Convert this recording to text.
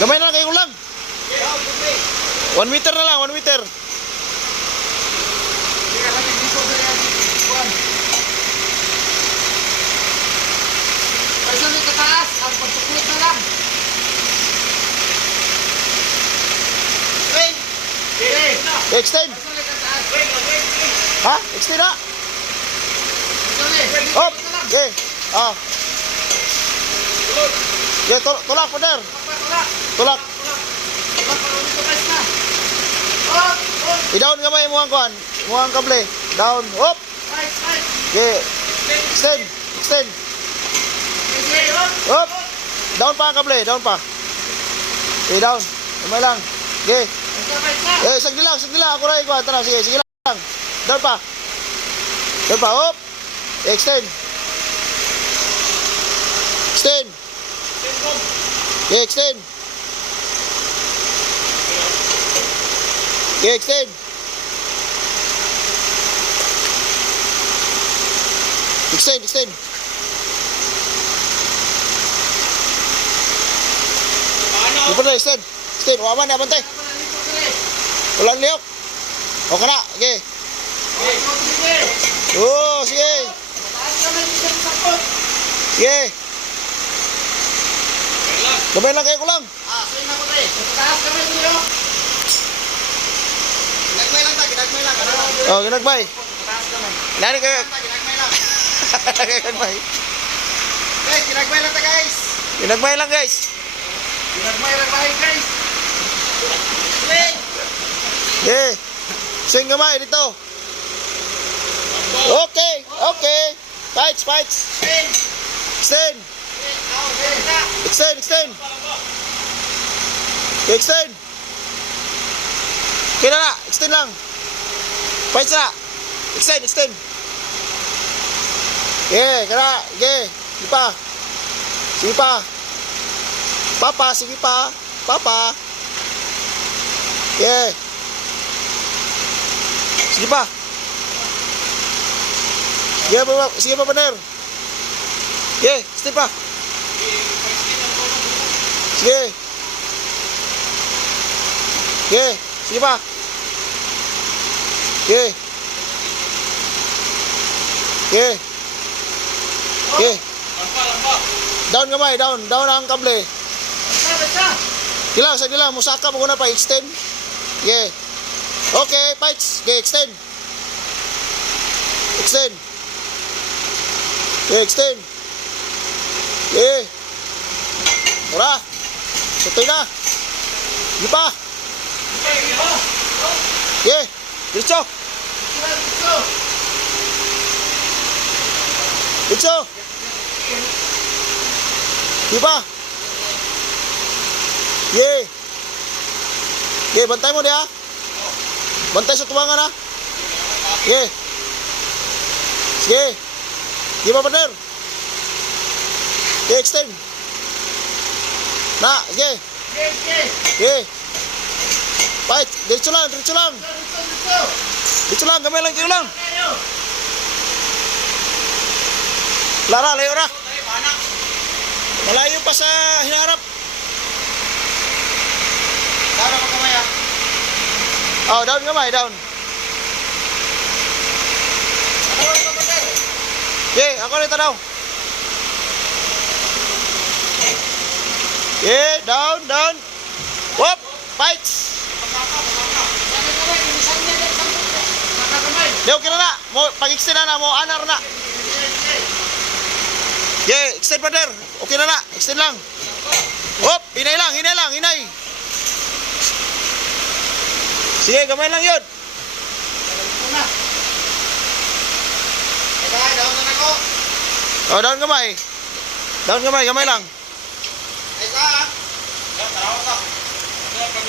Gamay na lang, kayo lang. 1 meter na lang, 1 meter. Pwede sa taas, ang pagsukulit na lang. Extend. Ha? Extend na. Hop. Okay. Ah. Okay, tulak, partner. Tulak. I-down gamay mo ang kuhan. Mo ang kable. Down. Hop. Okay. Extend. Extend. Hop. Down pa ang kable. Down pa. Okay, down. Gamay lang. Okay. Sagdi lang. Ako rin kuhan. Tara, sige lang. Down pa. Down pa. Hop. Extend. Extend. Okay, extend. Okay, extend. Extend. Di pa na, extend. Waman na, bantay. Walang liyok. Okay na, okay. Oh, sige. Sige. Gamay lang kayo ko lang. Sige na ko rin. Taas kami dito. Ginagmay lang. Oh, ginagbay. Taas kami. Nani kayo? Ginagmay lang. Ginagbay. Guys, ginagmay lang ta guys. Ginagbay lang guys. Ginagmay lang tayo guys. Okay. Sing gamay dito. Okay. Fights. Extend. Extend. Okay, extend. Kaya na, extend lang. Fights na. Extend. Okay, kaya. Okay. Sige pa. Papa, sige pa. Papa. Okay. Sige pa. Sige pa, partner. Okay, stay pa. Sige. Sige pa. Okay. Down gamay, down ang kable. Sige lang, musaka mo na pa extend. Okay, fights. Extend. Extend. Ora. Sutoy na. Di pa. Diretso. Di pa. Bantay mo dia. Bantay sa tuwangan ha. Sige. Di ba, partner? Extend. Na, sige. Fight. Diretso lang. Gamay lang kayo lang. Lara, layo na. Malayo pa sa hinarap. Down ako kamay ah. Oh, down gamay, down. Ako nito daw. Down. Whoop, fights. Di, okay na. Pag-extend na mo, anar na. Extend partner. Okay na. Extend lang. Whoop, hinay lang. Sige, gamay lang yun. Down na ako. Oh, down gamay. Gamay lang. Ay, tarawa ka.